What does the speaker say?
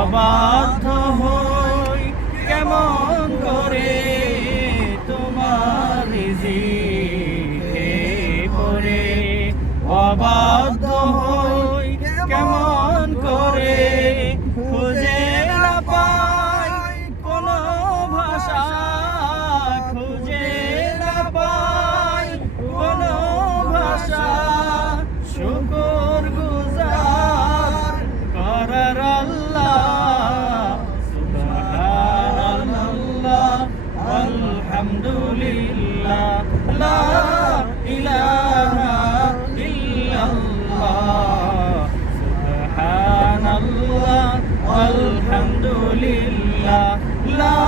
অবাধ্য হই কেমন করে তোমার রিজিকে পড়ে, অবাধ্য হই কেমন করে খুঁজে না পাই কোনো ভাষা, খুঁজে না পাই কোনো ভাষা শুকর গুজার করার আল্লাহ। সুবহানাল্লাহ আলহামদুলিল্লাহ লা ইলাহা ইল্লাল্লাহ। সুবহানাল্লাহ আলহামদুলিল্লাহ লা